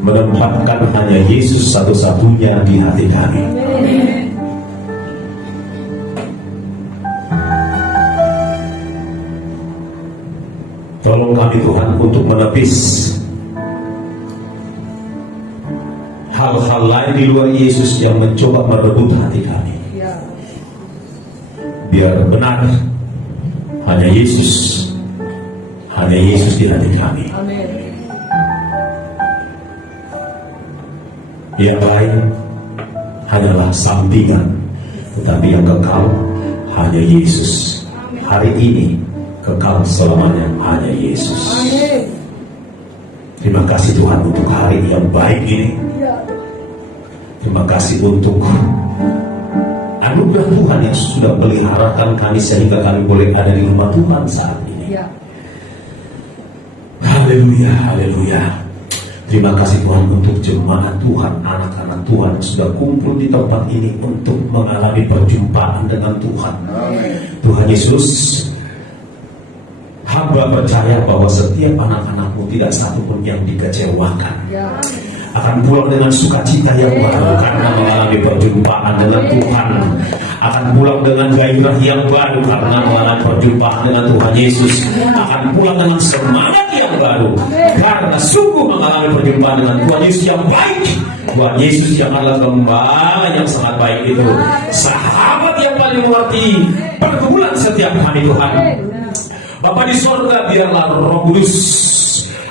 menempatkan hanya Yesus satu-satunya di hati kami. Tolong kami Tuhan untuk menepis hal-hal lain di luar Yesus yang mencoba merebut hati kami. Biar benar hanya Yesus di hati kami. Yang lain hanyalah sampingan, tetapi yang kekal hanya Yesus. Hari ini kekal selamanya hanya Yesus. Terima kasih Tuhan untuk hari yang baik ini. Terima kasih untuk anugerah Tuhan yang sudah peliharakan kami sehingga kami boleh ada di rumah Tuhan saat ini. Haleluya, haleluya. Terima kasih Tuhan untuk jemaat Tuhan, anak-anak Tuhan yang sudah kumpul di tempat ini untuk mengalami perjumpaan dengan Tuhan. Tuhan Yesus, hamba percaya bahwa setiap anak-anakmu tidak satupun yang dikecewakan. Akan pulang dengan sukacita yang baru karena mengalami perjumpaan dengan Tuhan. Akan pulang dengan gairah yang baru karena mengalami perjumpaan dengan Tuhan Yesus. Akan pulang dengan semangat yang baru karena sungguh mengalami perjumpaan dengan Tuhan Yesus yang baik. Tuhan Yesus yang adalah gembala yang sangat baik itu, sahabat yang paling mengerti pergumulan setiap hari Tuhan. Bapa di surga, biarlah Roh Kudus,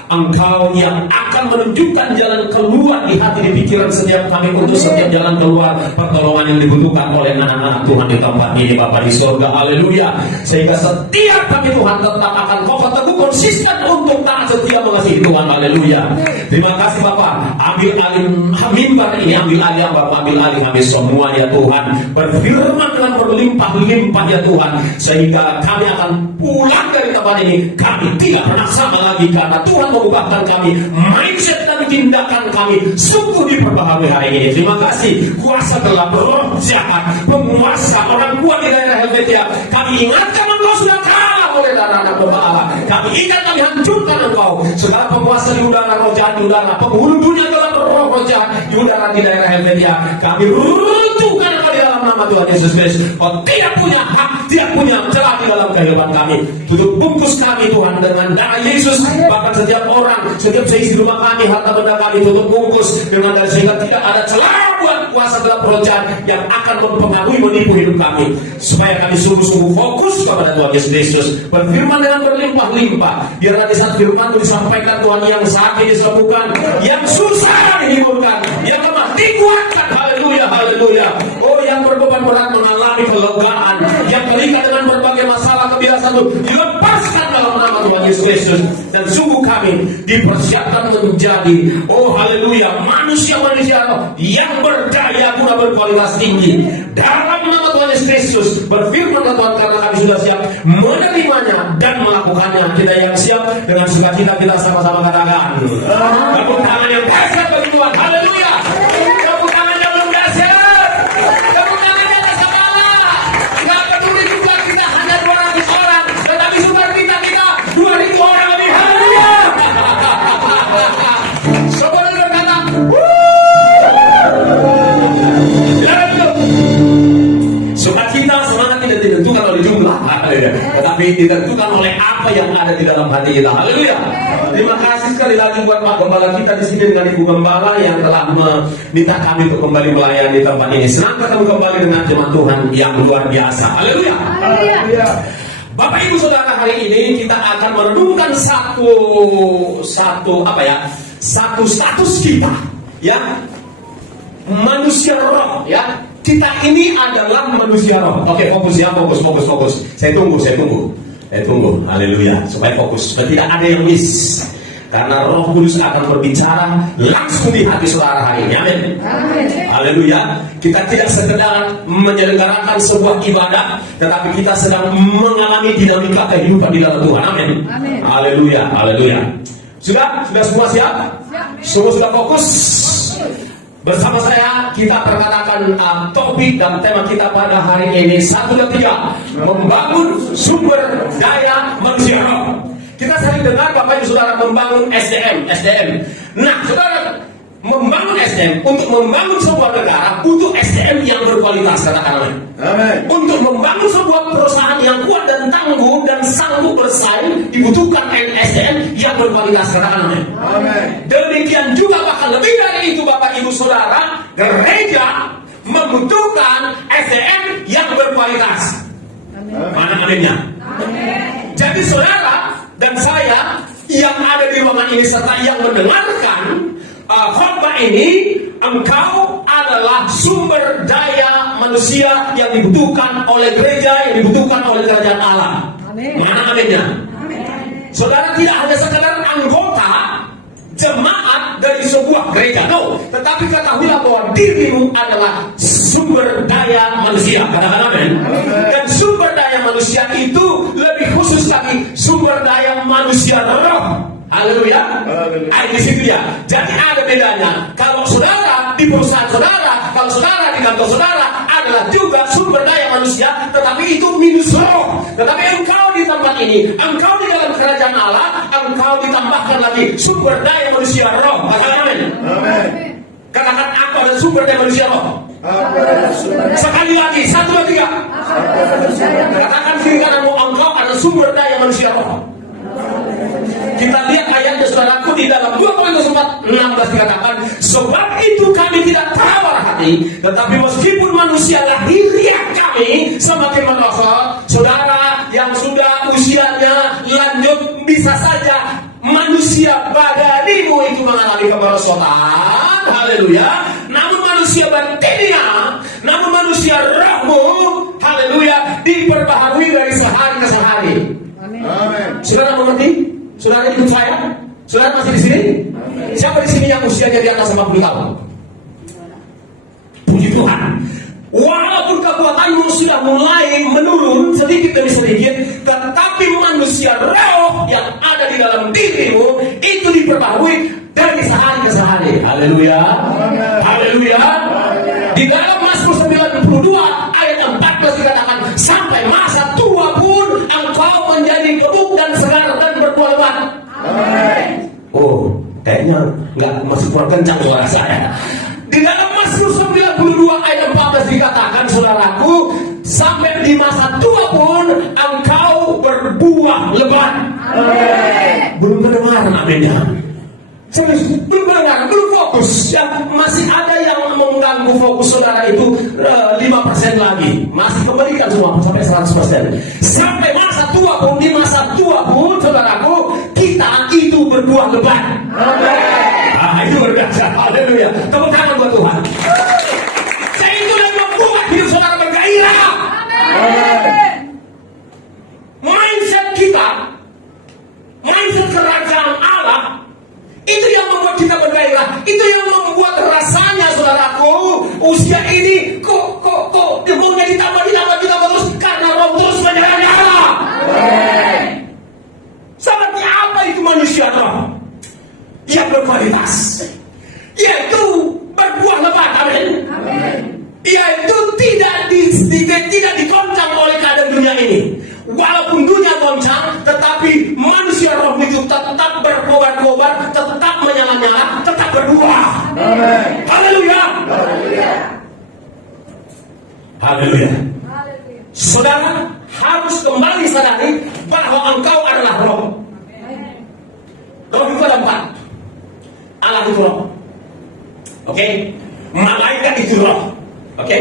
Engkau yang akan menunjukkan jalan keluar di hati, di pikiran setiap kami untuk setiap jalan keluar pertolongan yang dibutuhkan oleh anak-anak Tuhan di tempat ini, Bapa di surga. Haleluya. Sehingga setiap kami Tuhan tetap akan kokoh teguh konsisten untuk taat setia mengasihi Tuhan. Haleluya. Terima kasih Bapa. Ambil alih mimbar ini, ambil alih Bapa, ambil alih kami semua ya Tuhan. Berfirman dengan berlimpah-limpah ya Tuhan, sehingga kami akan pulang dari tempat ini. Kami tidak pernah sama lagi karena Tuhan mengubahkan kami, mindset dan tindakan kami sungguh diperbaharui hari ini. Terima kasih. Kuasa gelap, roh jahat, penguasa, orang kuat di daerah Helvetia, kami ingatkan Engkau sudah kalah oleh anak-anak domba Allah. Kami ingat, kami hancurkan Engkau. Segala penguasa di udara, roh jahat di udara, penghulu dunia dalam roh jahat di udara di daerah Helvetia, kami runtuhkan Engkau di dalam nama Tuhan Yesus Kristus. Kau tidak punya hak, tidak punya celah di dalam kehidupan kami. Tutup bungkus kami Tuhan dengan darah Yesus. Bahkan setiap orang, setiap seisi rumah kami, harta benda kami tutup bungkus dengan darah, sehingga tidak ada celah buat kuasa gelap roh jahat yang akan mempengaruhi, menipu hidup kami. Supaya kami sungguh-sungguh fokus kepada Tuhan Yesus Kristus, berfirman dengan berlimpah-limpah. Biarlah di saat firman itu disampaikan Tuhan, yang sakit disembuhkan, yang susah dihiburkan, yang lemah dikuatkan. Haleluya, haleluya. Oh, yang berbeban berat mengalami kelegaan, yang terikat dengan berbagai masalah kebiasaan itu dilepaskan dalam nama Tuhan Yesus Kristus. Dan sungguh kami dipersiapkan menjadi, oh haleluya, manusia-manusia yang berdaya guna, berkualitas tinggi dalam nama Tuhan Yesus Kristus. Berfirmanlah Tuhan, karena kami sudah siap menerimanya dan melakukannya. Kita yang siap, dengan sukacita kita sama-sama katakan tepuk tangan yang dahsyat bagi Tuhan. Haleluya. Tepuk tangan yang belum dahsyat, tepuk tangan yang salah. Gak peduli juga kita hanya 200 orang, tetapi sukacita kita 2.000 orang lebih. Haleluya. Saudara berkata, sukacita, semangat tidak ditentukan oleh jumlah, tetapi ditentukan oleh apa yang ada di dalam hati kita. Haleluya. Terima kasih sekali lagi buat Pak Gembala kita di sini dengan Ibu Gembala yang telah meminta kami untuk kembali melayani di tempat ini. Senang ketemu kembali dengan jemaat Tuhan yang luar biasa. Haleluya. Haleluya. Bapak Ibu Saudara, hari ini kita akan merenungkan satu status kita, ya, manusia roh, ya. Kita ini adalah manusia roh. Oke, fokus ya, fokus. Saya tunggu. Haleluya. Supaya fokus, supaya tidak ada yang miss. Karena Roh Kudus akan berbicara langsung di hati saudara hari ini. Amin. Haleluya. Kita tidak sekedar menyelenggarakan sebuah ibadah, tetapi kita sedang mengalami dinamika kehidupan di dalam Tuhan. Amin. Haleluya. Sudah semua siap? Semua sudah fokus? Bersama saya kita perkatakan topik dan tema kita pada hari ini 1 dan 3, membangun sumber daya manusia roh. Kita sering dengar Bapak Ibu Saudara membangun SDM. Nah, Saudara, SDM. Untuk membangun sebuah negara butuh SDM yang berkualitas, katakan amin. Untuk membangun sebuah perusahaan yang kuat dan tangguh dan sanggup bersaing dibutuhkan SDM yang berkualitas, katakan amin. Demikian juga bahkan lebih dari itu Bapak Ibu Saudara, gereja membutuhkan SDM yang berkualitas. Mana aminnya? Jadi saudara dan saya yang ada di ruangan ini serta yang mendengarkan khotbah ini, engkau adalah sumber daya manusia yang dibutuhkan oleh gereja, yang dibutuhkan oleh kerajaan Allah. Mana aminnya? Saudara tidak hanya sekadar anggota jemaat dari sebuah gereja, no, tetapi ketahuilah bahwa dirimu adalah sumber daya manusia, katakan amin. Dan sumber daya manusia itu lebih khusus lagi sumber daya manusia roh. Haleluya. Di situ ya. Jadi ada bedanya. Kalau saudara di perusahaan saudara, kalau saudara di kantor saudara adalah juga sumber daya manusia, tetapi itu minus roh. Tetapi engkau di tempat ini, engkau di dalam kerajaan Allah, engkau ditambahkan lagi sumber daya manusia roh. Katakan amin. Katakan aku ada sumber daya manusia roh. Sekali lagi, 1, 2, 3. Katakan kiri kananmu, engkau ada sumber daya manusia roh. Kita lihat ayatnya saudaraku di dalam 2 Korintus 4:16 dikatakan, sebab itu kami tidak tawar hati, tetapi meskipun manusia lahiriah kami semakin merosot. Saudara yang sudah usianya lanjut, bisa saja manusia badanimu itu mengalami kemerosotan. Haleluya. Namun manusia batinnya, namun manusia rohmu, haleluya, diperbaharui dari sehari ke sehari. Amin. Saudara mengerti? Saudara ikut saya? Saudara masih di sini? Siapa di sini yang usianya di atas 50 tahun? Puji Tuhan. Walaupun kekuatanmu sudah mulai menurun sedikit demi sedikit, tetapi manusia roh yang ada di dalam dirimu itu diperbaharui dari sehari ke sehari. Haleluya. Haleluya. Di dalam Mazmur 92 ayat 14 dikatakan, sampai masa tua pun engkau menjadi gebuk dan segar dan berbuah lebat. Oh, kayaknya nggak masih kurang kencang suara saya. Di dalam Mazmur 92 ayat 14 dikatakan, saudaraku, sampai di masa tua pun engkau berbuah lebat. Belum kedengaran aminnya. Belum mendengar, belum fokus ya. Masih ada yang mengganggu fokus saudara itu 5% lagi. Masih kembalikan semua sampai 100%. Sampai masa tua pun, di masa tua pun saudaraku, kita itu berbuah lebat. Itu berbiasa. Haleluya. Tepuk tangan buat Tuhan. Saya itu yang membuat hidup saudara bergairah. Mindset kita, mindset kerajaan Allah, itu yang membuat kita bergairah. Itu yang membuat rasanya saudaraku, usia ini kok demonya ditambah terus karena roh terus menyerang Allah. Seperti apa itu manusia roh yang berkualitas, yaitu berbuah lebat. Amin. Yaitu tidak dikoncang oleh keadaan dunia ini. Walaupun dunia goncang, tetapi manusia roh itu tetap berkobar-kobar, tetap menyala-nyala, tetap berbuah. Haleluya. Haleluya. Saudara harus kembali sadari bahwa engkau adalah roh. Roh itu ada 4. Allah itu roh. Oke? Malaikat itu roh. Oke?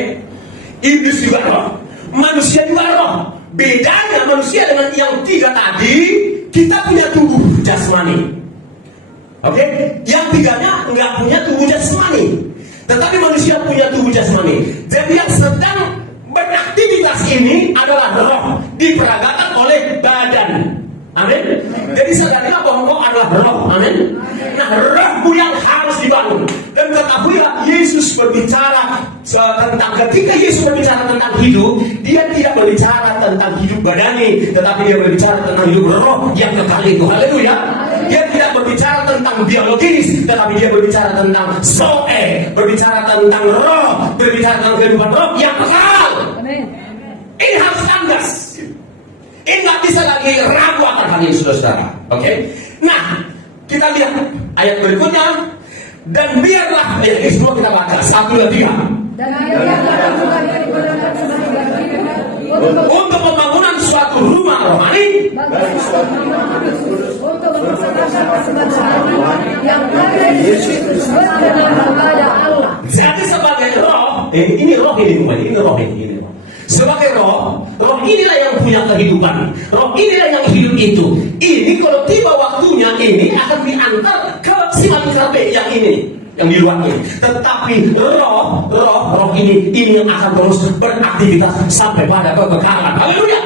Iblis juga roh. Manusia juga roh. Bedanya manusia dengan yang 3 tadi, kita punya tubuh jasmani. Oke? Yang 3-nya enggak punya tubuh jasmani. Tetapi manusia punya tubuh jasmani. Jadi yang sedang beraktivitas ini adalah roh, diperagakan oleh badan. Amin. Jadi sadarilah bahwa engkau adalah roh. Amin. Nah, rohmu yang harus dibangun. Dan ketahuilah, Yesus berbicara tentang, ketika Yesus berbicara tentang hidup, dia tidak berbicara tentang hidup badani, tetapi dia berbicara tentang hidup roh yang kekal itu. Haleluya. Dia tidak berbicara tentang biologis, tetapi dia berbicara tentang zoe, berbicara tentang roh, berbicara tentang kehidupan roh yang kekal. Ini harus kandas. Ini nggak bisa lagi ragu akan hal ini, saudara. Oke? Nah, kita lihat ayat berikutnya. Dan biarlah, ini semua kita baca 1, 2, 3. Dan biarlah juga dipergunakan sebagai bagian untuk pembangunan suatu rumah rohani untuk melaksanakan persembahan yang ada di situ berkenan kepada Allah. Jadi sebagai roh, ini roh ini roh. Sebagai roh inilah yang punya kehidupan. Roh inilah yang hidup itu. Ini kalau tiba waktunya ini akan diantar ke simat karpe yang ini, yang di luar ini. Tetapi roh ini yang akan terus beraktivitas sampai pada kekekalan. Haleluya.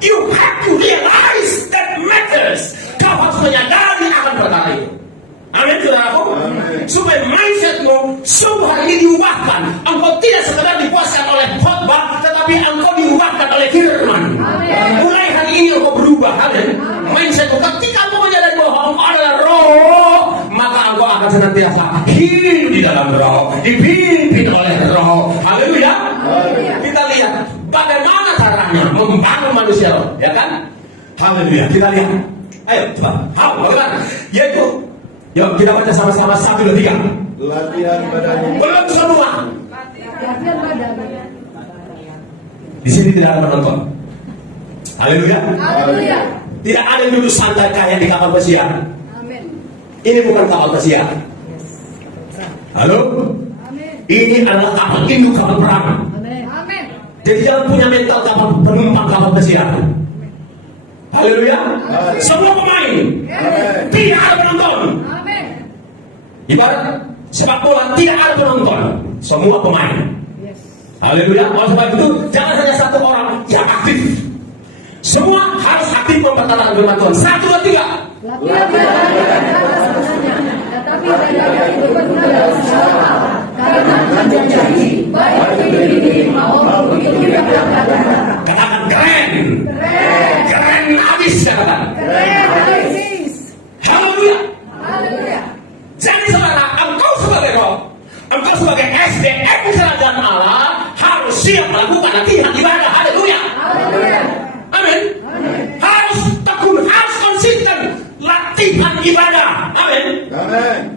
You have to realize that matters. Kau harus menyadari akan perkara itu. Amin, saudaraku. Supaya mindsetmu sungguh hari ini diubahkan. Engkau tidak sekedar dipuaskan oleh khotbah, tetapi engkau diubahkan oleh firman. Mulai hari ini engkau berubah. Amin. Mindsetmu ketika engkau menyadari bahwa engkau adalah roh, maka engkau akan senantiasa hidup di dalam roh, dipimpin oleh roh. Haleluya. Kita lihat bagaimana caranya membangun manusia roh, ya kan? Haleluya. Kita lihat. Ayo coba. Bagaimana? Yaitu, yuk kita baca sama-sama 1, 2, 3. Latihan badan. Belum semua. Latihan badan. Di sini tidak ada penonton. Haleluya. Haleluya. Tidak ada yang duduk santai kayak di kapal pesiar. Amin. Ini bukan kapal pesiar. Halo. Amin. Ini adalah kapal induk, kapal perang. Amin. Amin. Jadi jangan punya mental kapal penumpang kapal pesiar. Haleluya. Semua pemain. Tidak ada penonton. Amin. Ibarat sepak bola tidak ada penonton, semua pemain. Yes. Haleluya. Oleh sebab itu jangan hanya satu orang yang aktif. Semua harus aktif mempertahankan firman Tuhan. 1, 2, 3. Latihan badan bukan kata sebenarnya, tetapi badan itu benar dalam segala hal. Karena Tuhan janji, baik itu ini maupun itu tidak akan datang. Katakan keren. Keren habis katakan. Keren habis. Haleluya. Haleluya. Jadi saudara, engkau sebagai roh, engkau sebagai SDM kerajaan Allah harus siap melakukan latihan ibadah. Haleluya. Haleluya. Amin. Harus tekun, harus konsisten latihan ibadah. Amin.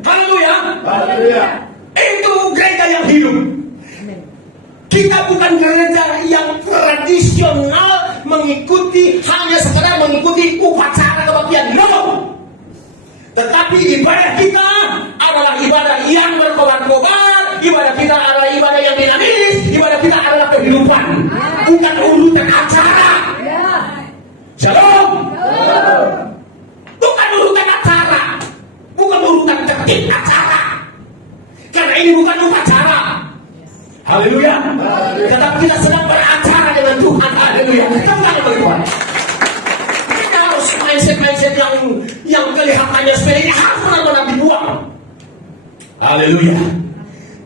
Haleluya. Haleluya. Itu gereja yang hidup. Kita bukan gereja yang tradisional, hanya sekedar mengikuti upacara kebaktian. No. Tetapi ibadah kita adalah ibadah yang berkobar-kobar. Ibadah kita adalah ibadah yang dinamis. Ibadah kita adalah kehidupan, bukan urutan acara. Shalom. Bukan urutan acara, bukan urutan tertib acara. Karena ini bukan upacara. Haleluya. Tetapi kita sedang beracara dengan Tuhan. Haleluya. Tentang Tuhan. Kita harus mindset yang kelihatannya sepele ini harus benar-benar dibuang. Haleluya.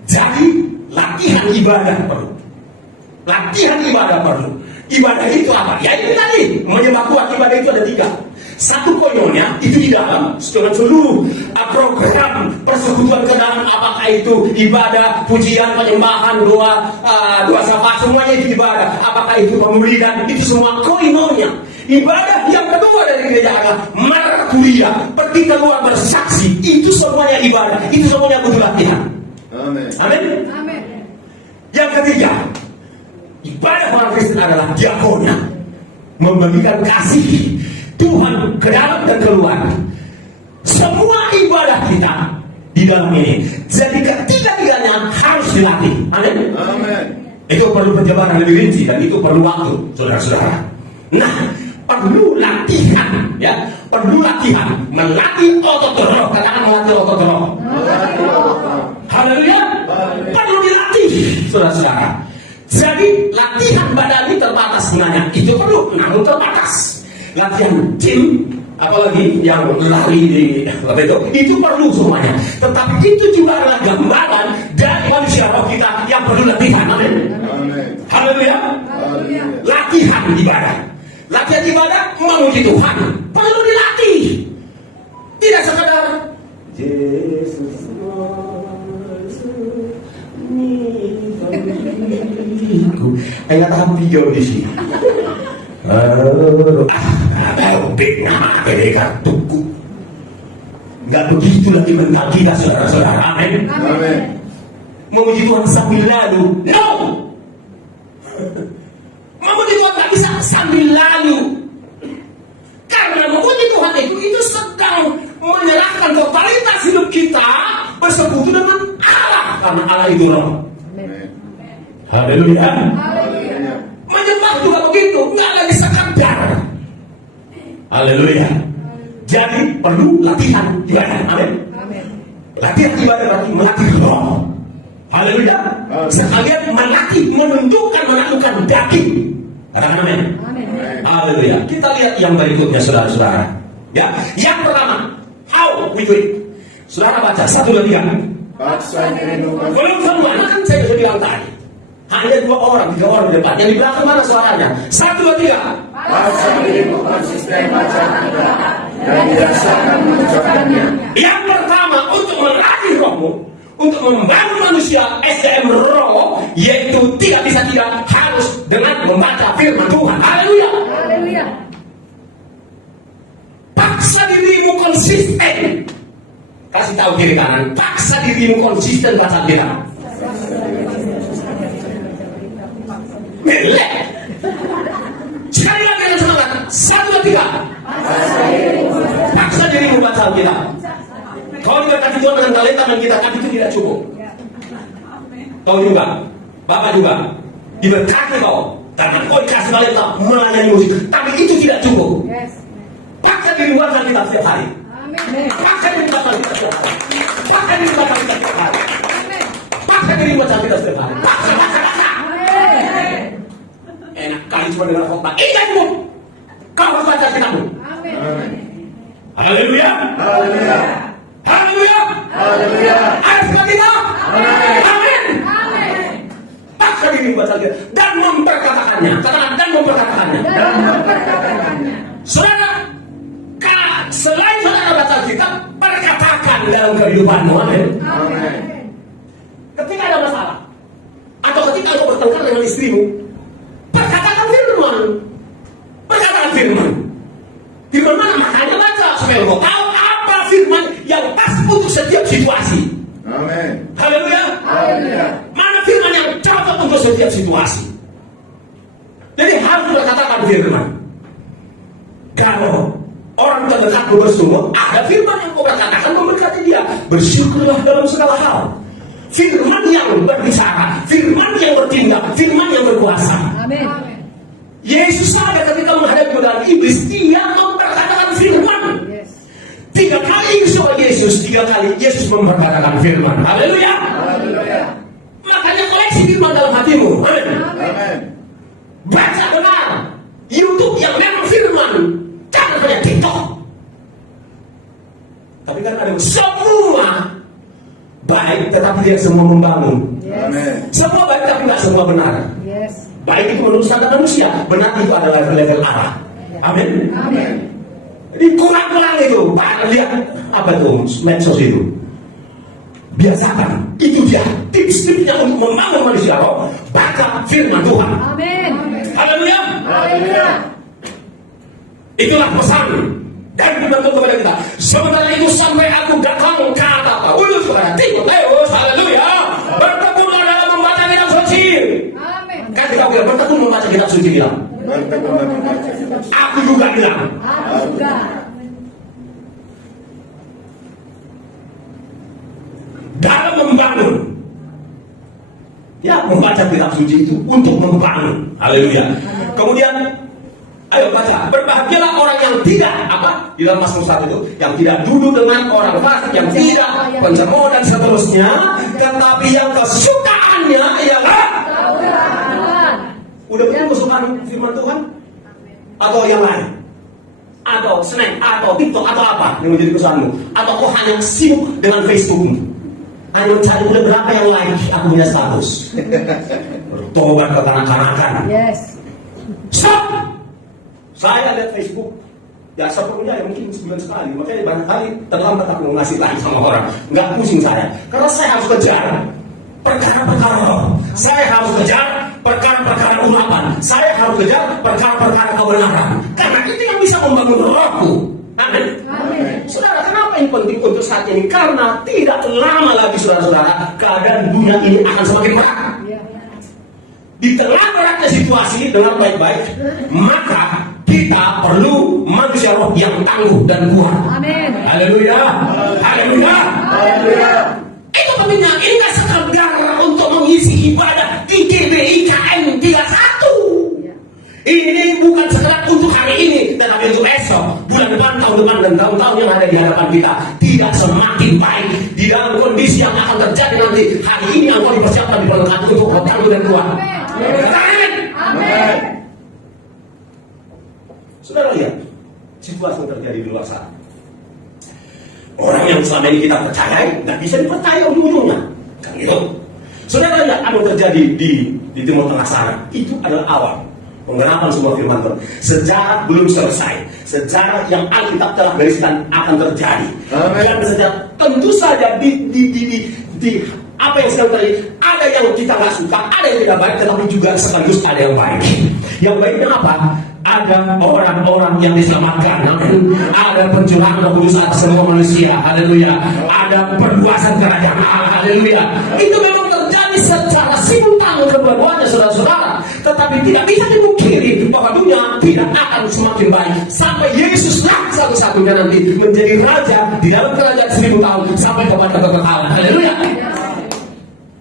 Jadi latihan ibadah perlu. Latihan ibadah perlu. Ibadah itu apa? Ya itu tadi menyembah Tuhan. Ibadah itu ada 3. Satu poinnya itu di dalam seluruh program persekutuan ke dalam, apakah itu ibadah, pujian, penyembahan, doa syafaat, semuanya itu ibadah. Apakah itu pemulihan, itu semua koinonia. Ibadah yang kedua dari gereja adalah marturia, pergi keluar bersaksi. Itu semuanya ibadah, itu semuanya butuh latihan. Amin. Amin. Amin. Yang ketiga, ibadah orang Kristen adalah diakonia, membagikan kasih Tuhan ke dalam dan keluar. Semua ibadah kita di dalam ini. Jadi ketiga-tiganya harus dilatih. Amin. Amin. Itu perlu penjabaran lebih rinci dan itu perlu waktu, saudara-saudara. Nah, perlu latihan, ya, perlu latihan, melatih otot roh. Katakan melatih otot roh. Haleluya. Perlu dilatih, saudara-saudara. Jadi latihan badan ini terbatas gunanya. Itu perlu, namun terbatas. Latihan gym, apalagi yang lari di itu perlu semuanya. Tetapi itu juga adalah gambaran dari manusia roh kita yang perlu latihan. Amin. Haleluya. Latihan ibadah. Latihan ibadah memuji Tuhan perlu dilatih. Tidak sekedar Yesus ayat tahap 3 di sini. Big nama mereka tuku Nggak begitu lagi mental kita, saudara-saudara. Amin. Amin. Memuji Tuhan sambil lalu, no. Memuji Tuhan nggak bisa sambil lalu. Karena memuji Tuhan itu sedang menyerahkan totalitas hidup kita bersekutu dengan Allah. Karena Allah itu roh. Amin. Haleluya. Haleluya. Menyembah juga begitu, nggak lagi sekadar. Haleluya. Jadi perlu latihan ibadah. Amin. Amin. Latihan ibadah berarti melatih roh. Haleluya. Sekalian melatih, menunjukkan, menaklukkan daging. Katakan amin. Amin. Haleluya. Kita lihat yang berikutnya, saudara-saudara. Ya, yang pertama, how we do it. Saudara baca 1, 2, 3. Paksa dirimu Belum semua, kan saya sudah bilang tadi. Hanya 2 orang, 3 orang di depan. Yang di belakang mana suaranya? 1, 2, 3. Paksa dirimu konsisten baca Al-Quran dan biasakan mengucapkannya. Yang pertama, untuk melatih rohmu, untuk membangun manusia SDM roh, yaitu tidak bisa tidak harus dengan membaca firman Tuhan. Haleluya. Haleluya. Paksa dirimu konsisten. Kasih tahu kiri kanan, paksa dirimu konsisten baca Alkitab. Melek. Sekali lagi dengan semangat. 1, 2, 3. Paksa dirimu baca Alkitab. Kalau diberkati Tuhan dengan talenta dan kita, tapi itu tidak cukup. Kau juga, Bapak juga, diberkati kau. Karena kau dikasih talenta melayani musik, tapi itu tidak cukup. Yes. Paksa dirimu baca Alkitab setiap hari. Amin. Paksa dirimu baca Alkitab setiap hari. Paksa dirimu baca Alkitab setiap hari. Amin. Paksa dirimu baca Alkitab setiap hari. Paksa. Amin. Enak kali cuma dengar khotbah. Ingatmu, kau harus baca Alkitabmu. Amin. Amin. Haleluya. Haleluya. Haleluya. Haleluya. Ada sukacita. Amin. Amin. Amin. Paksa dirimu baca Alkitab dan memperkatakannya. Katakan dan memperkatakannya. Dan memperkatakannya. Saudara, selain saudara baca Alkitab, perkatakan dalam kehidupanmu. Amin. Amin. Ketika ada masalah atau ketika engkau bertengkar dengan istrimu, perkatakan firman. Perkatakan firman. Firman mana? Makanya baca supaya engkau tahu apa firman yang pas untuk setiap situasi. Amin. Haleluya. Haleluya. Mana firman yang cocok untuk setiap situasi. Jadi harus berkatakan firman. Kalau orang terdekatmu bersungguh, ada firman yang kau katakan memberkati dia. Bersyukurlah dalam segala hal. Firman yang berbicara, firman yang bertindak, firman yang berkuasa. Amin. Yesus ada ketika menghadapi godaan iblis, dia memperkatakan firman. Yes. 3 kali soal Yesus, 3 kali Yesus memperkatakan firman. Haleluya. Haleluya. Makanya koleksi firman dalam hatimu. Amin. Amin. Baca benar YouTube yang memang firman, jangan banyak TikTok. Tapi kan ada semua baik, tetapi dia semua membangun. Yes. Amin. Semua baik tapi tidak semua benar. Yes. Baik itu menurut standar manusia, benar itu adalah level Allah. Amin. Amin. Jadi kurang-kurang itu, lihat apa tuh medsos itu. Biasakan, itu dia tips-tipsnya untuk membangun manusia roh. Baca firman Tuhan. Amin. Haleluya. Haleluya. Itulah pesan dan dibentuk kepada kita. Sementara itu sampai aku datang kata Paulus kepada Timotius, haleluya, bertekunlah dalam membaca kitab suci. Amin. Kan kita bilang bertekun membaca kitab suci bilang. Bertekun dan membaca kitab suci. Aku juga bilang. Aku juga. Dalam membangun. Ya, membaca kitab suci itu untuk membangun. Haleluya. Kemudian ayo baca, berbahagialah orang yang tidak apa di dalam Mazmur 1 itu, yang tidak duduk dengan orang fasik, yang tidak pencemooh dan seterusnya, tetapi yang kesukaannya ialah Tuhan. udah punya kesukaan firman Tuhan atau yang lain, atau snack, atau TikTok, atau apa yang menjadi kesukaanmu, atau kau hanya sibuk dengan Facebookmu, hanya mencari udah berapa yang like aku punya status, bertobat ke kanak-kanakan. Yes. Stop. Saya lihat Facebook, ya sepenuhnya ya mungkin 9 sekali, makanya banyak kali terlambat aku ngasih like sama orang, nggak pusing saya, karena saya harus kejar perkara-perkara roh, saya harus kejar perkara-perkara urapan, saya harus kejar perkara-perkara kebenaran, karena itu yang bisa membangun rohku. Amin. Amin. Saudara, kenapa paling penting untuk saat ini, karena tidak lama lagi saudara-saudara keadaan dunia ini akan semakin berat. Di tengah beratnya situasi dengan baik-baik, maka kita perlu manusia roh yang tangguh dan kuat. Amin. Haleluya, haleluya, Haleluya. Itu pentingnya. Ini nggak sekedar untuk mengisi ibadah di GBIKM 31. Ini bukan sekedar untuk hari ini, tetapi untuk esok, bulan depan, tahun depan, dan tahun-tahun yang ada di hadapan kita. Tidak semakin baik di dalam kondisi yang akan terjadi nanti. Hari ini engkau dipersiapkan, diperlengkapi untuk tangguh dan kuat. Amin. Amin. Saudara lihat situasi yang terjadi di luar sana. Orang yang selama ini kita percayai nggak bisa dipercaya ujung-ujungnya, kan gitu. Saudara lihat apa yang terjadi di Timur Tengah sana. Itu adalah awal penggerapan sebuah firman Tuhan. Sejarah belum selesai. Sejarah yang Alkitab telah gariskan akan terjadi. Dan sejarah tentu saja di apa yang sedang terjadi, ada yang kita nggak suka, ada yang tidak baik, tetapi juga sekaligus ada yang baik. Yang baiknya apa? Ada orang-orang yang diselamatkan. Ada pencurahan Roh Kudus atas semua manusia. Haleluya. Ada perluasan kerajaan Allah. Haleluya. Itu memang terjadi secara simultan kedua-duanya saudara-saudara. Tetapi tidak bisa dipungkiri bahwa dunia tidak akan semakin baik sampai Yesuslah satu-satunya nanti menjadi raja di dalam kerajaan 1000 tahun sampai kepada kekekalan. Haleluya.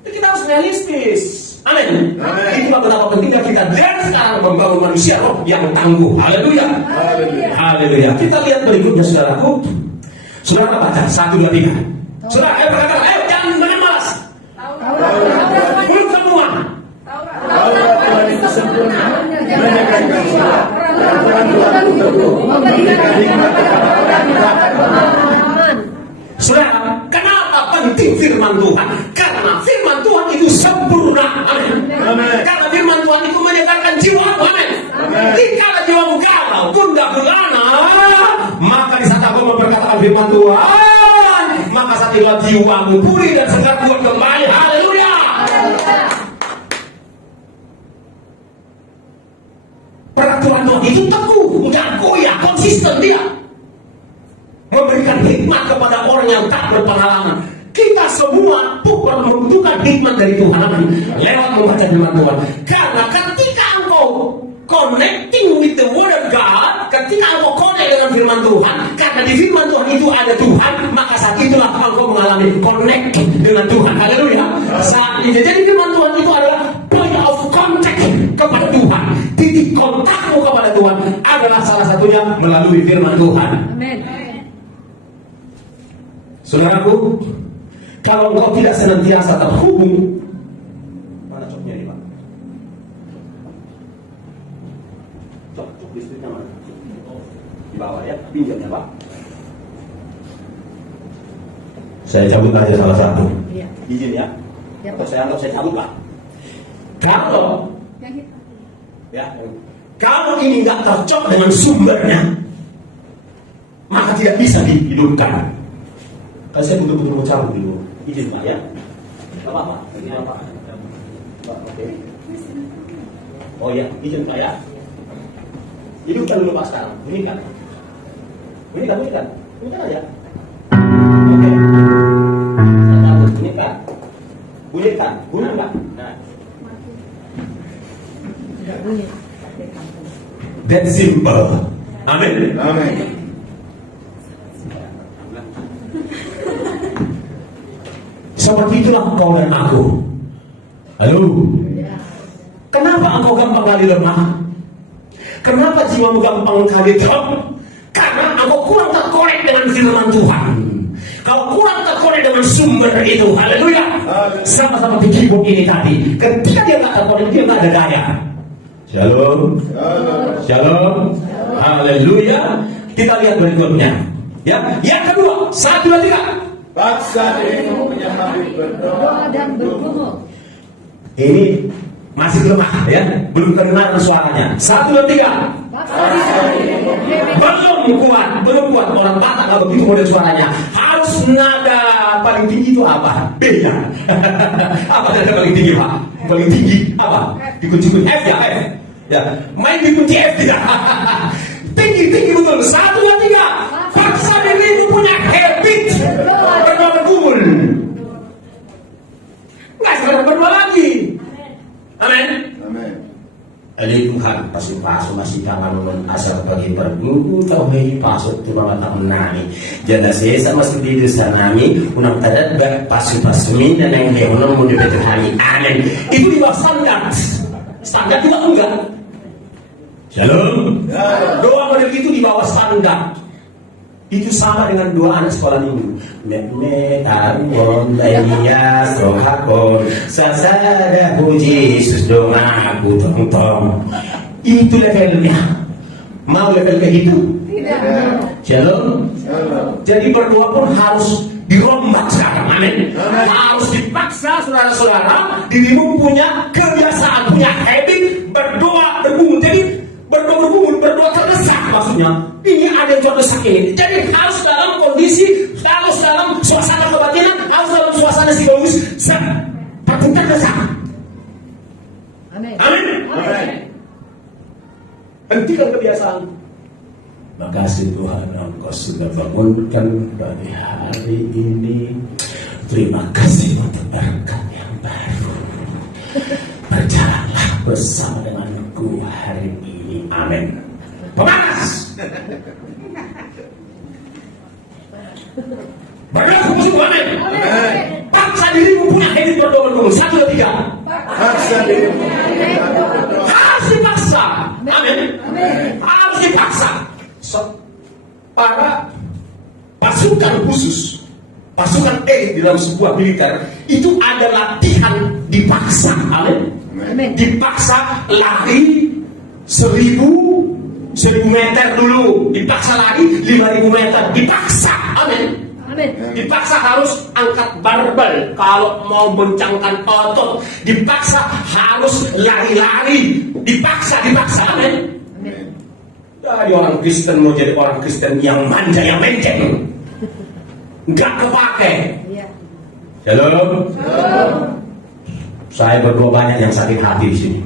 Kita harus realistis. Amin. Itulah betapa pentingnya kita dari sekarang membangun manusia roh yang tangguh. Haleluya. Haleluya. Kita lihat berikutnya saudaraku. Saudara baca 1, 2, 3. Saudara berkata, ayo jangan malas. Belum semua. Taurat Tuhan itu sempurna, menyegarkan jiwa. Peraturan Tuhan itu teguh, memberikan hikmat kepada orang yang dapat pemahaman. Saudara, kenapa penting firman Tuhan? Karena firman Tuhan itu sempurna. Amin. Karena firman Tuhan itu menyegarkan jiwa. Amin. Jika jiwamu galau, gundah gulana, maka di saat aku memperkatakan firman Tuhan, maka saat itu jiwamu pulih dan segar kuat kembali. Haleluya. Peraturan Tuhan itu teguh, nggak goyah, konsisten dia. Memberikan hikmat kepada orang yang tak berpengalaman. Kita semua membutuhkan hikmat dari Tuhan lewat membaca firman Tuhan. Karena ketika engkau connecting with the word of God, ketika engkau connect dengan firman Tuhan, karena di firman Tuhan itu ada Tuhan, maka saat itulah engkau mengalami connect dengan Tuhan. Haleluya. Saat ini jadi firman Tuhan itu adalah point of contact kepada Tuhan. Titik kontakmu kepada Tuhan adalah salah satunya melalui firman Tuhan. Amin. Saudaraku, kalau engkau tidak senantiasa terhubung, mana coknya ini Pak? Cok listriknya mana? Di bawah ya, pinjamnya Pak. Saya cabut aja salah satu. Iya. Izin ya? Ya, Atau Pak. saya anggap saya cabut Pak. Kalau kalau ini nggak tercok dengan sumbernya, maka tidak bisa dihidupkan. Kalau saya betul-betul mau cabut dulu. Izin Pak ya. Gak apa-apa. Ini apa? Oke. Oh ya, izin Pak ya. Hidupkan dulu Pak sekarang. Bunyikan. Bunyikan aja. Oke. Saya cabut. Bunyikan. Bunyikan Pak. Nah. Tidak bunyi. That simple. Amin. Seperti itulah engkau dan aku. Halo. Kenapa engkau gampang kali lemah? Kenapa jiwamu gampang kali drop? Karena engkau kurang terkorek dengan firman Tuhan. Kau kurang terkorek dengan sumber itu. Haleluya. Sama-sama di keyboard ini tadi. Ketika dia tak terkorek, dia tak ada daya. Shalom. Shalom. Haleluya. Kita lihat berikutnya. Ya, yang kedua, 1, 2, 3. Paksa dirimu menyembah, berdoa Dan bergumul. Ini masih lemah ya, belum kedengaran suaranya. 1, 2, 3. Belum kuat. Orang Batak kalau begitu model suaranya harus nada paling tinggi itu apa? B ya. Apa nada paling tinggi Pak? Paling tinggi apa? Dikunci F ya, F. Ya, main dikunci F ya. Tinggi betul. 1, 2, 3. Paksa dirimu punya habit Tuhan pasti pasok masih tangan asal bagi berguru tahu hei pasok tu mama tak menani jana sesa masuk di desa nami unang tadat bak pasu-pasumi dan yang dia unang mau dibetul hari amin itu di bawah standar juga enggak. Shalom. Doa model itu di bawah standar. Itu sama dengan doa anak sekolah minggu. Me tarwon daya sohakon sasada puji Yesus doa aku tong. Itu levelnya. Mau level kayak gitu? Tidak. Shalom. Jadi berdoa pun harus dirombak sekarang. Amin. Harus dipaksa saudara-saudara. Dirimu punya kebiasaan, punya habit berdoa berbungut. Jadi berdoa terdesak maksudnya. Ini ada yang terdesak ini. Jadi harus dalam kondisi, harus dalam suasana kebatinan, harus dalam suasana psikologis seperti terdesak. Amin. Amin. Hentikan kebiasaan. Makasih Tuhan, Engkau sudah bangunkan dari hari ini. Terima kasih untuk berkat yang baru. Berjalanlah bersama denganku hari ini. Amin. Pemanas. Berdoa khusyuk. Amin. Paksa dirimu punya habit berdoa bergumul. 1, 2, 3. Paksa dirimu. Harus dipaksa. Amin. Harus dipaksa. Para pasukan khusus, pasukan elit di dalam sebuah militer itu ada latihan dipaksa. Amin. Dipaksa lari 1000 meter dulu, dipaksa lari 5000 meter, dipaksa. Amin. Dipaksa harus angkat barbel kalau mau mencangkan otot, dipaksa harus lari-lari, dipaksa. Amin. Dari orang Kristen mau jadi orang Kristen yang manja, yang menceng, nggak kepake. Shalom. Saya berdoa banyak yang sakit hati di sini.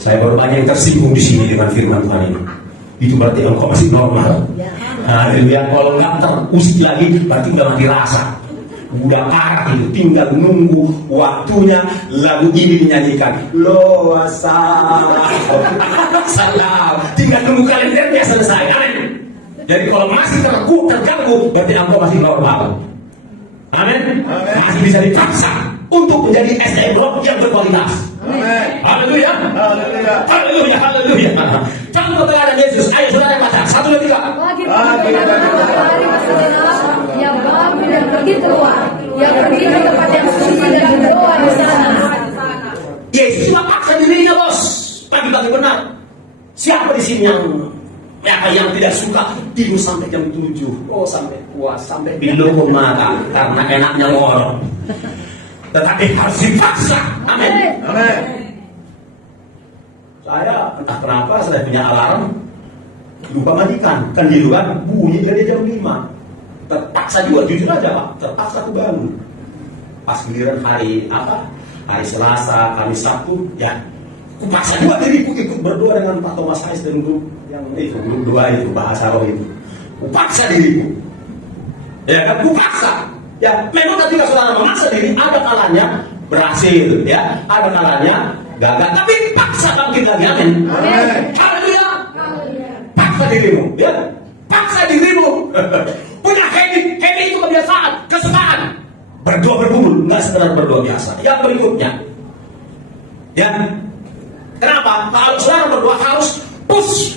Saya berdoa banyak yang tersinggung di sini dengan firman Tuhan ini. Itu berarti engkau masih normal. Haleluya. Kalau nggak terusik lagi, berarti udah mati rasa. Udah parah itu, tinggal nunggu waktunya lagu ini dinyanyikan. Salam. Tinggal nunggu kalendernya selesai. Amin. Jadi kalau masih terganggu, berarti engkau masih normal. Amin. Masih bisa dipaksa untuk menjadi SDM Blok yang berkualitas. Haleluya. Contoh teladan Yesus. Ayo saudara baca. 1, 2, 3. Yang baru dan pergi keluar, yang pergi ke tempat yang suci dan berdoa di sana. Yesus cuma paksa dirinya, bos. Pagi-pagi benar. Siapa di sini yang tidak suka tidur sampai jam 7? Oh, sampai puas, sampai bingung mata karena enaknya ngorok. Tetapi harus dipaksa. Amin. Saya entah kenapa saya punya alarm lupa matikan. Kan di luar bunyi dari jam 5. Terpaksa juga, jujur aja Pak, terpaksa aku bangun. Pas giliran hari Selasa, Kamis, Sabtu, ya aku paksa juga diriku ikut berdoa dengan Pak Thomas Hais dan grup yang itu, grup 2 itu, bahasa roh itu. Aku paksa diriku. Ya kan, aku paksa. Ya, memang ketika saudara memaksa diri, ada kalanya berhasil, ya, ada kalanya gagal, tapi paksa bangkit lagi. Amin. Haleluya. Paksa dirimu, ya, paksa dirimu. Punya habit itu kebiasaan, kesukaan. Berdoa bergumul, nggak sekedar berdoa biasa. Yang berikutnya, ya, kenapa? Kalau saudara berdoa harus push.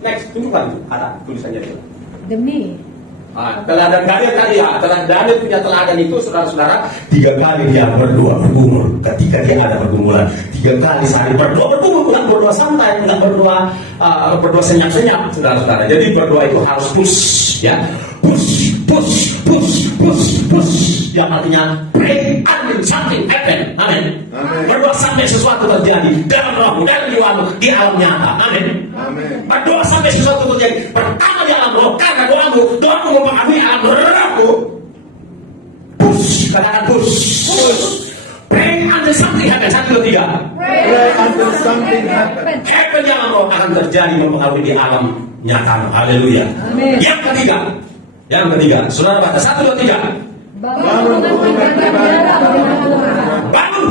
Next, tunjukkan ada tulisannya itu. Demi. Teladan Daniel tadi ya, Daniel punya teladan itu saudara-saudara 3 kali dia berdoa bergumul. Ketika dia ada pergumulan 3 kali sehari berdoa bergumul, bukan berdoa santai, bukan berdoa senyap-senyap, saudara-saudara. Jadi berdoa itu harus push, ya, push. Yang artinya pray until something happen. Amin. Berdoa sampai sesuatu terjadi dalam rohmu, dalam jiwamu, di alam nyata. Amin. Berdoa sampai sesuatu terjadi pertama di alam roh, karena doamu mempengaruhi alam rohmu. Push, katakan push. Pray until something happen. 1, 2, 3. Pray until something happen. Happen di alam roh akan terjadi mempengaruhi di alam nyata. Haleluya. Yang ketiga, saudara baca 1, 2, 3. Bangun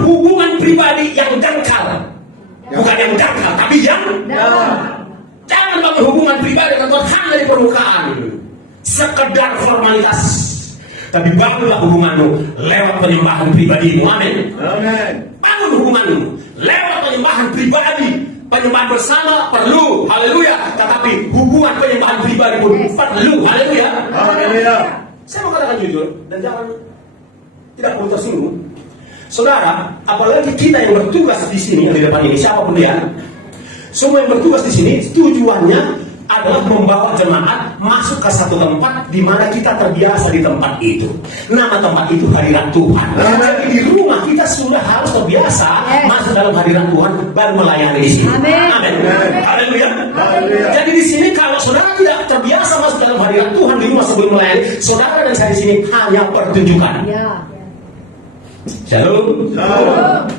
hubungan pribadi yang dangkal. Bukan yang dangkal, lebih yang dalam. jangan bangun hubungan pribadi dengan Tuhan hanya di permukaan, sekedar formalitas, tapi bangunlah hubunganmu lewat penyembahan pribadimu. Amin. Amin. Bangun hubunganmu lewat penyembahan pribadi. Penyembahan bersama perlu, haleluya. Tetapi hubungan penyembahan pribadi pun perlu, haleluya. Haleluya. Saya mau katakan jujur dan jangan tidak perlu tersinggung. Saudara, apalagi kita yang bertugas di sini, yang di depan ini, siapapun dia, semua yang bertugas di sini, tujuannya adalah membawa jemaat masuk ke satu tempat di mana kita terbiasa di tempat itu. Nama tempat itu hadirat Tuhan. Jadi di rumah kita sudah harus terbiasa masuk dalam hadirat Tuhan dan melayani di sini. Amin. Haleluya. Jadi di sini kalau saudara tidak terbiasa masuk dalam hadirat Tuhan di rumah sebelum melayani, saudara dan saya di sini hanya pertunjukan. Ya. Shalom. Shalom.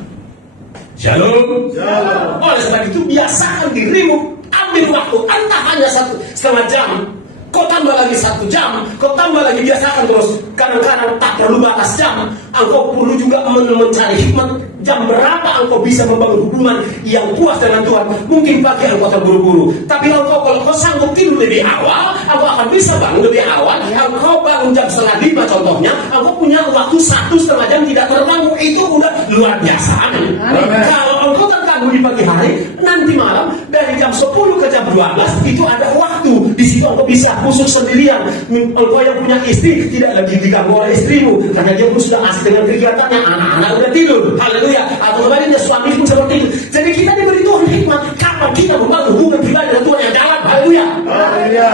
Shalom. Shalom. Oleh sebab itu biasakan dirimu ambil waktu entah hanya 1,5 jam, kau tambah lagi 1 jam, kau tambah lagi, biasakan terus. Kadang-kadang tak perlu batas jam. Engkau perlu juga mencari hikmat. Jam berapa engkau bisa membangun hubungan yang puas dengan Tuhan. Mungkin pagi engkau terburu-buru, tapi engkau kalau kau sanggup tidur lebih awal, engkau akan bisa bangun lebih awal. Engkau bangun jam 4:30 contohnya, engkau punya waktu 1,5 jam tidak terbangun. Itu udah luar biasa. Amin. Kalau engkau terganggu di pagi hari, nanti malam dari jam 10 ke jam 12 itu ada waktu. Di situ engkau bisa khusus sendirian. Engkau yang punya istri tidak lagi diganggu oleh istrimu karena dia pun sudah asik dengan kegiatannya, anak-anak udah tidur. Haleluya. Atau kemarin suami pun seperti itu. Jadi kita diberi Tuhan hikmat kapan kita membangun hubungan pribadi dengan Tuhan yang dalam. Haleluya. Haleluya.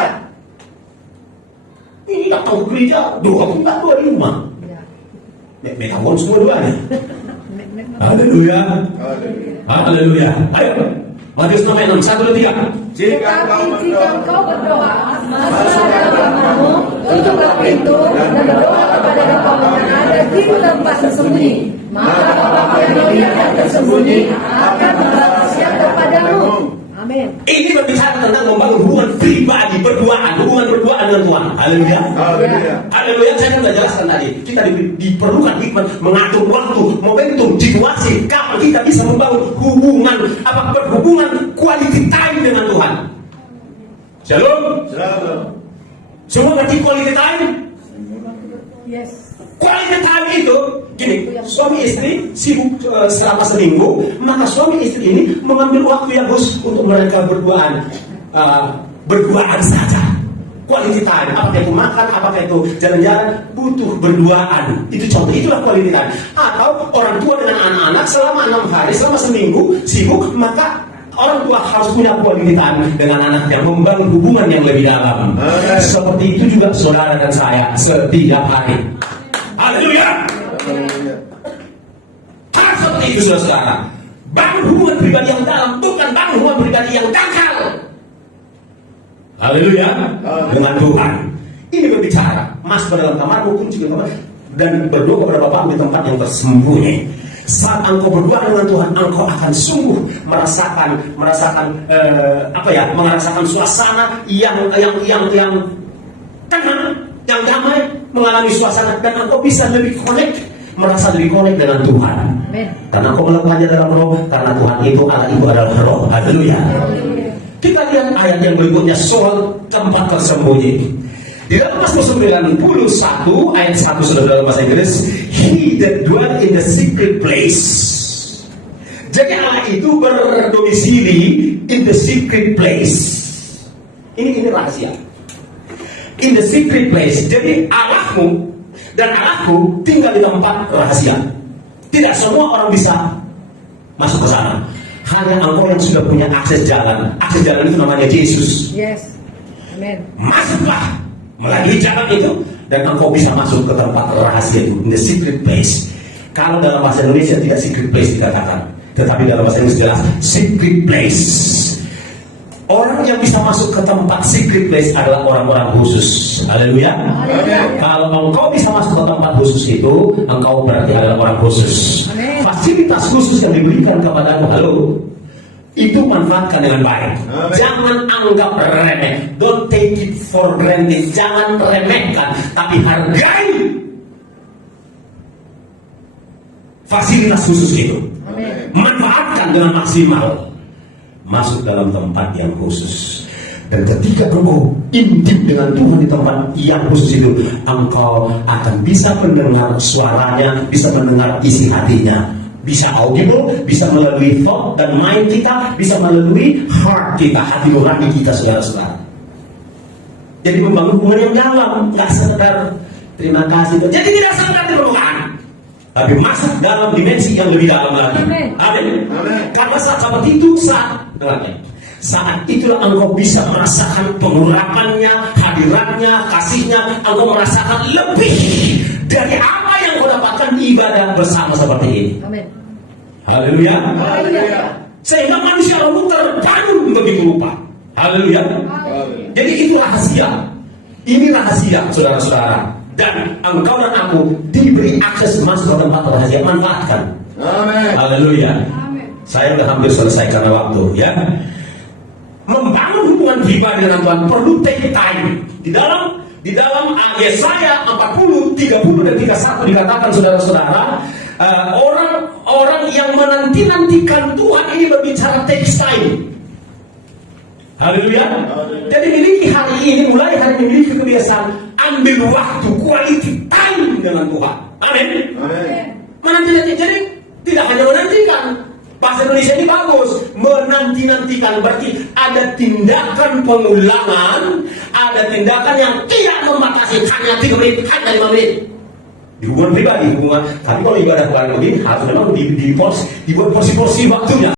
Ini datang ke gereja 24 di rumah. Megafon semua duanya. Haleluya. Haleluya. Ayo. Matius 6:6, 1, 2, 3. Jika kau berdoa, masuklah dalam kamar, tutuplah pintu dan berdoa kepada Bapa yang ada di tempat tersembunyi. Maka Bapa yang melihat yang tersembunyi akan membalasnya kepadamu. Amin. Ini berbicara tentang membangun hubungan pribadi, hubungan berduaan dengan Tuhan. Haleluya. Haleluya. Haleluya. Saya kan sudah jelaskan tadi. Kita diperlukan hikmat mengatur waktu, momentum, situasi, kapan kita bisa membangun hubungan, berhubungan quality time dengan Tuhan. Shalom. Shalom. Semua ngerti quality time? Yes. Quality time itu gini, suami istri sibuk selama seminggu, maka suami istri ini mengambil waktu yang khusus untuk mereka berduaan saja. Quality time, apakah itu makan, apakah itu jalan-jalan, butuh berduaan. Itu contoh, itulah quality time. Atau orang tua dengan anak-anak selama 6 hari, selama seminggu sibuk, maka orang tua harus punya quality time dengan anaknya, membangun hubungan yang lebih dalam. Seperti itu juga saudara dan saya setiap hari. Haleluya. Harus seperti itu saudara. Bangun hubungan pribadi yang dalam, bukan bangun hubungan pribadi yang dangkal. Haleluya. Dengan Tuhan. Ini berbicara, masuk ke dalam kamarmu, kunci ke kamar dan berdoa kepada Bapa di tempat yang tersembunyi. Saat engkau berdoa dengan Tuhan, engkau akan sungguh merasakan suasana yang tenang, yang damai, mengalami suasana, dan engkau bisa lebih merasa lebih connect dengan Tuhan. Amen. Karena engkau melakukannya dalam roh, karena Tuhan itu adalah roh. Haleluya. Kita lihat ayat yang berikutnya soal tempat tersembunyi. Di dalam Mazmur 91 ayat 1 sudah dalam bahasa Inggris, He that dwell in the secret place. Jadi Allah itu berdomisili in the secret place. Ini rahasia. In the secret place. Jadi Allahmu dan Allahku tinggal di tempat rahasia. Tidak semua orang bisa masuk ke sana. Hanya engkau yang sudah punya akses jalan. Akses jalan itu namanya Yesus. Yes. Amen. Masuklah melalui jalan itu dan engkau bisa masuk ke tempat rahasia itu, in the secret place. Kalau dalam bahasa Indonesia tidak secret place dikatakan, tetapi dalam bahasa Inggris jelas secret place. Orang yang bisa masuk ke tempat secret place adalah orang-orang khusus. Haleluya. Kalau engkau bisa masuk ke tempat khusus itu, engkau berarti adalah orang khusus. Amen. Fasilitas khusus yang diberikan kepadamu, itu manfaatkan dengan baik. Amen. Jangan anggap remeh. Don't take it for granted. Jangan remehkan, tapi hargai fasilitas khusus itu. Amen. Manfaatkan dengan maksimal. masuk dalam tempat yang khusus. Dan ketika engkau intim dengan Tuhan di tempat yang khusus itu, engkau akan bisa mendengar suaranya, bisa mendengar isi hatinya. Bisa audible, bisa melalui thought dan mind kita, bisa melalui heart kita, hati nurani kita, saudara-saudara. Jadi membangun hubungan yang dalam, nggak sekedar terima kasih. Jadi tidak sekedar di permukaan, tapi masuk dalam dimensi yang lebih dalam lagi. Amin. Karena saat itu saat itulah engkau bisa merasakan pengurapannya, hadiratnya, kasihnya. Engkau merasakan lebih dari apa yang kau dapatkan di ibadah bersama seperti ini. Amin. Haleluya. Haleluya. Sehingga manusia rohmu terbangun begitu rupa. Haleluya. Jadi itu rahasia. Ini rahasia, saudara-saudara. Dan engkau dan aku diberi akses masuk ke tempat rahasia. Manfaatkan. Amin. Haleluya. Amin. Saya sudah hampir selesai karena waktu, ya. Membangun hubungan pribadi dengan Tuhan perlu take time. Di dalam Yesaya 40, 30 dan 31 dikatakan, saudara-saudara, orang yang menanti-nantikan Tuhan ini berbicara takes time. Haleluya. Jadi miliki hari ini, mulai hari ini miliki kebiasaan ambil waktu, quality time dengan Tuhan. Amin. Menanti-nanti, jadi tidak hanya menantikan. Bahasa Indonesia ini bagus. Menanti-nantikan berarti ada tindakan pengulangan, ada tindakan yang tidak membatasi hanya 3 menit, hanya 5 menit. Di hubungan pribadi, tapi kalau ibadah Tuhan begini harus memang dibuat porsi-porsi waktunya.